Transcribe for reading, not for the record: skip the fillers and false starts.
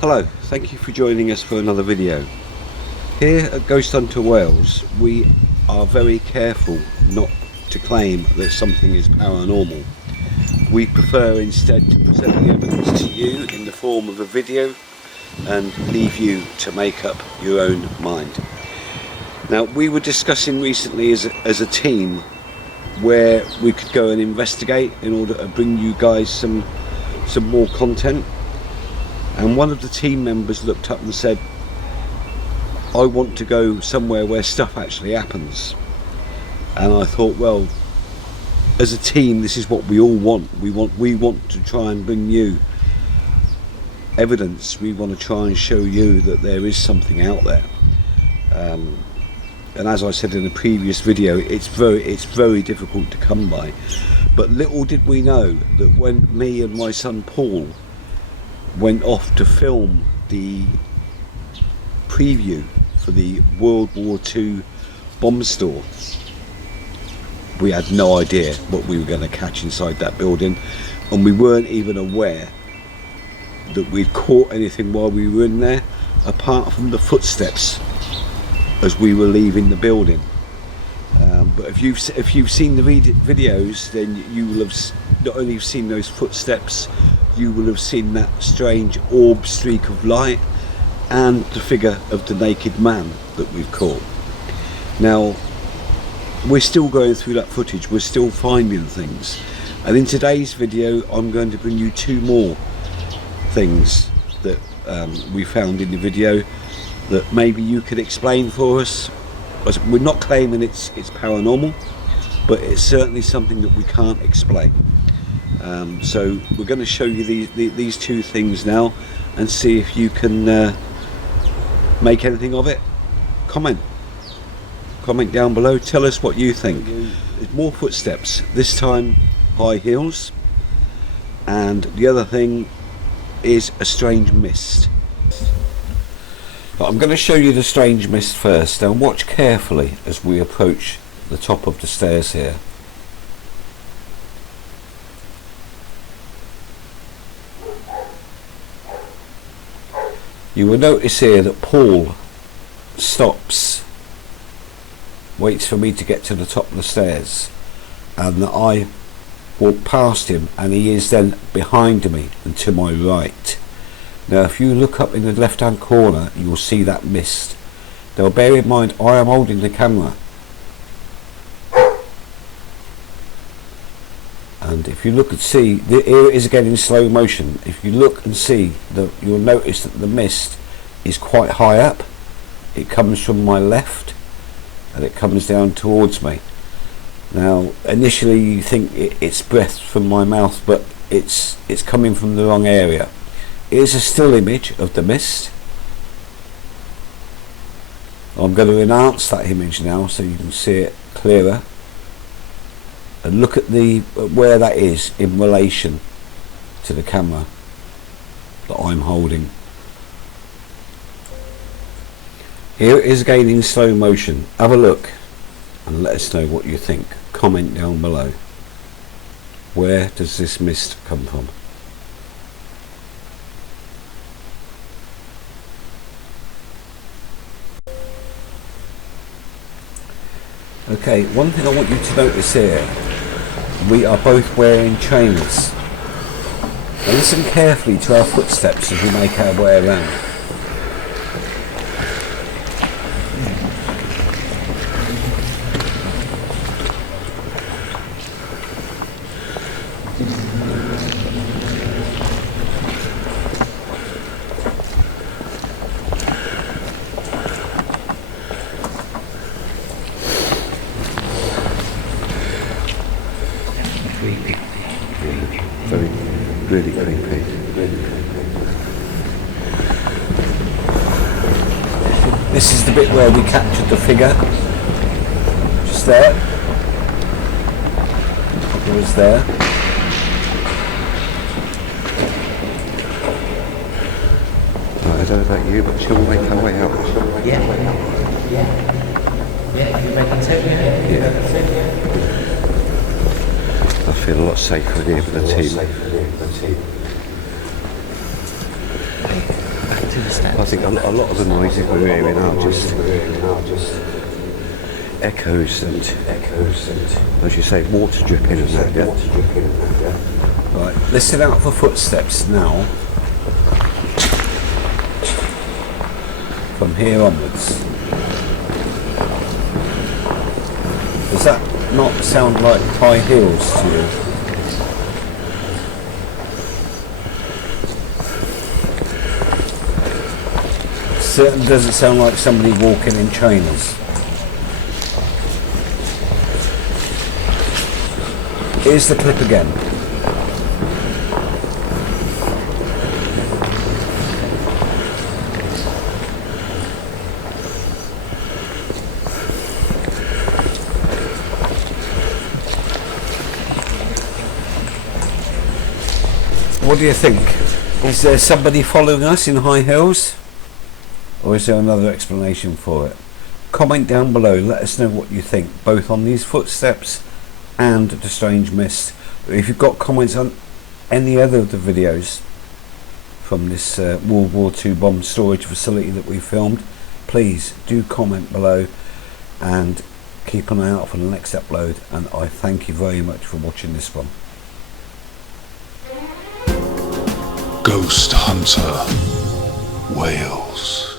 Hello, thank you for joining us for another video. Here at Ghost Hunter Wales, we are very careful not to claim that something is paranormal. We prefer instead to present the evidence to you in the form of a video and leave you to make up your own mind. Now, we were discussing recently as a team where we could go and investigate in order to bring you guys some more content. And one of the team members looked up and said, I want to go somewhere where stuff actually happens. And I thought, well, as a team, this is what we all want. We want to try and bring you evidence. We want to try and show you that there is something out there. And as I said in a previous video, it's very difficult to come by. But little did we know that when me and my son Paul went off to film the preview for the World War II bomb store, we had no idea what we were going to catch inside that building, and we weren't even aware that we'd caught anything while we were in there, apart from the footsteps as we were leaving the building. But if you've seen the videos, then you will have not only seen those footsteps, you will have seen that strange orb streak of light and the figure of the naked man that we've caught. Now, we're still going through that footage, we're still finding things, and in today's video I'm going to bring you two more things that we found in the video that maybe you could explain for us. We're not claiming it's paranormal, but it's certainly something that we can't explain. So we're going to show you these two things now and see if you can make anything of it. Comment down below, tell us what you think. There's more footsteps, this time high heels, and the other thing is a strange mist. But I'm going to show you the strange mist first. Now watch carefully as we approach the top of the stairs here. You will notice here that Paul stops, waits for me to get to the top of the stairs, and that I walk past him and he is then behind me and to my right. Now if you look up in the left hand corner, you will see that mist. Now bear in mind, I am holding the camera, and if you look and see, here it is again in slow motion. If you look and see, you'll notice that the mist is quite high up. It comes from my left and it comes down towards me. Now initially you think it's breath from my mouth, but it's coming from the wrong area. It is a still image of the mist. I'm going to enhance that image now so you can see it clearer, and look at where that is in relation to the camera that I'm holding. Here it is again in slow motion. Have a look and let us know what you think. Comment down below. Where does this mist come from? Okay, one thing I want you to notice here, we are both wearing trainers. Now listen carefully to our footsteps as we make our way around. Really creepy. This is the bit where we captured the figure. Just there. The figure was there. I don't know about you, but shall we make our way out? Yeah. You're making tape here? Yeah. I feel a lot safer in here with the team. footsteps. I think a lot of the noises we're hearing are just echoes and, as you say, water dripping and that, yeah? Right, listen out for footsteps now. From here onwards. Does that not sound like high heels to you? Certainly doesn't sound like somebody walking in trainers. Here's the clip again. What do you think? Is there somebody following us in high heels? Or is there another explanation for it? Comment down below, let us know what you think, both on these footsteps and the strange mist. If you've got comments on any other of the videos from this World War II bomb storage facility that we filmed, please do comment below and keep an eye out for the next upload, and I thank you very much for watching this one. Ghost Hunter Wales.